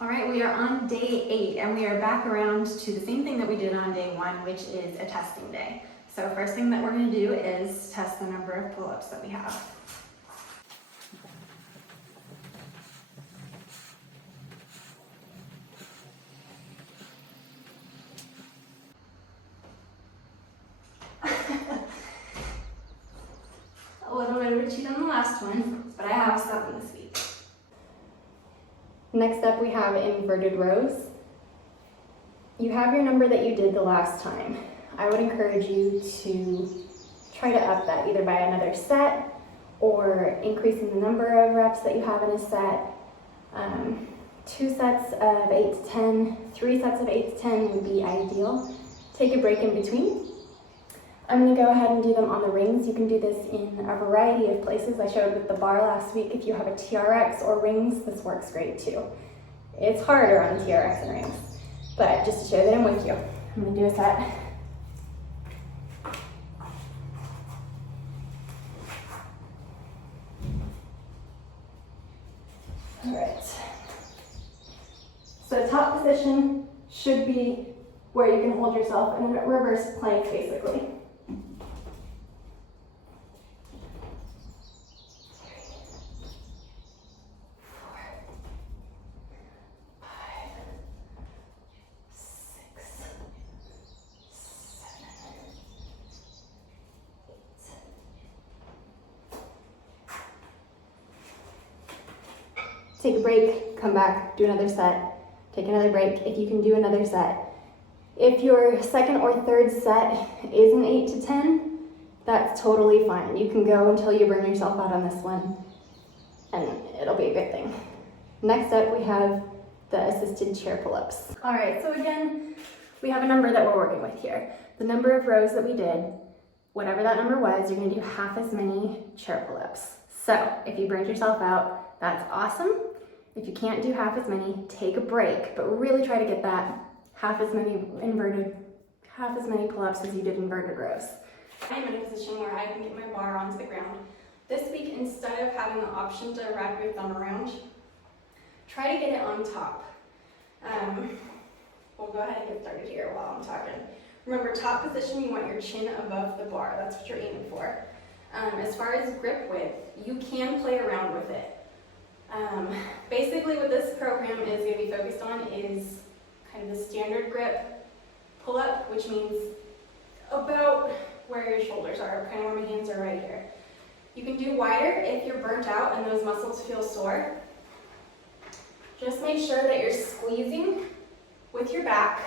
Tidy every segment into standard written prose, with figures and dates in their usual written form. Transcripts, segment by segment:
All right, we are on day 8 and we are back around to the same thing that we did on day 1, which is a testing day. So first thing that we're going to do is test the number of pull-ups that we have. A little bit of a cheat on the last one, but I have 7 this week. Next up we have inverted rows. You have your number that you did the last time. I would encourage you to try to up that either by another set or increasing the number of reps that you have in a set. 2 sets of 8 to 10, 3 sets of 8 to 10 would be ideal. Take a break in between. I'm going to go ahead and do them on the rings. You can do this in a variety of places. I showed with the bar last week. If you have a TRX or rings, this works great too. It's harder on the TRX and rings, but just to show that I'm with you, I'm going to do a set. All right. So top position should be where you can hold yourself in a reverse plank, basically. 5, 6, 7, 8. Take a break, come back, do another set, take another break if you can do another set. If your second or third set is an 8 to 10, that's totally fine. You can go until you burn yourself out on this one, and it'll be a good thing. Next up, we have the assisted chair pull-ups. All right, so again, we have a number that we're working with here. The number of rows that we did, whatever that number was, you're gonna do half as many chair pull-ups. So if you burned yourself out, that's awesome. If you can't do half as many, take a break, but really try to get that half as many pull-ups as you did inverted rows. I am in a position where I can get my bar onto the ground. This week, instead of having the option to wrap your thumb around, try to get it on top. We'll go ahead and get started here while I'm talking. Remember, top position, you want your chin above the bar. That's what you're aiming for. As far as grip width, you can play around with it. Basically what this program is going to be focused on is kind of the standard grip pull-up, which means about where your shoulders are, kind of where my hands are right here. You can do wider if you're burnt out and those muscles feel sore. Just make sure that you're squeezing with your back.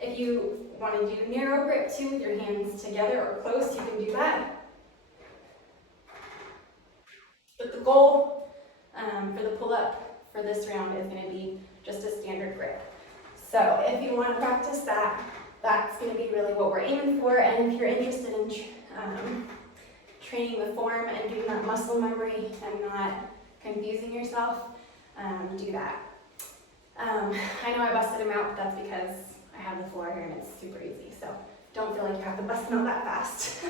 If you want to do narrow grip too, with your hands together or close, you can do that. But the goal for the pull-up for this round is going to be just a standard grip. So if you want to practice that, that's going to be really what we're aiming for. And if you're interested in training the form and doing that muscle memory and not confusing yourself, do that. I know I busted them out, but that's because I have the floor here and it's super easy. So don't feel like you have to bust them out that fast.